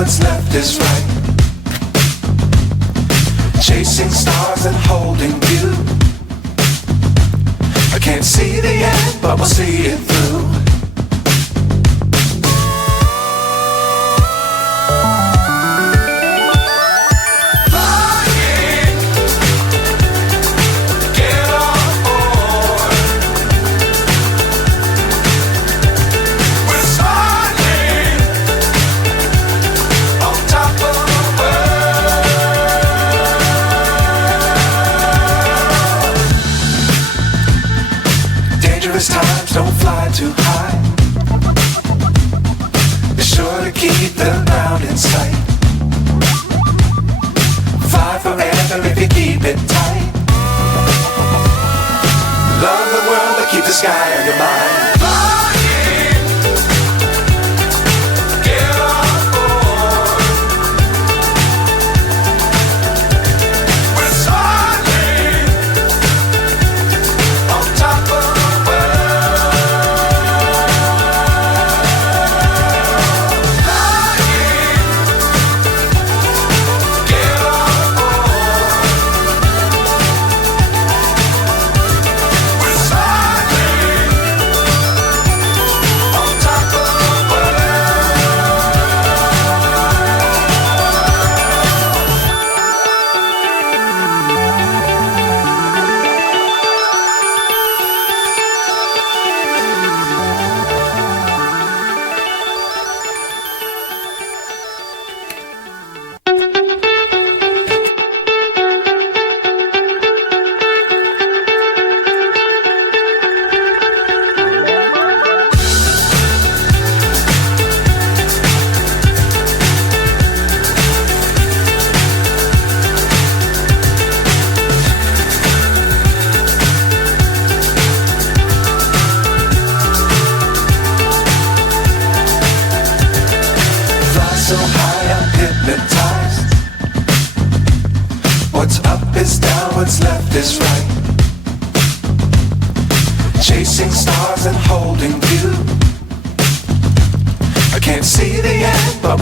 what's left is right. Chasing stars and holding you. I can't see the end, but we'll see it through. Times don't fly too high. Be sure to keep the ground in sight. Fly forever if you keep it tight. Love the world but keep the sky on your mind. So high I'm hypnotized. What's up is down, what's left is right. Chasing stars and holding you. I can't see the end, but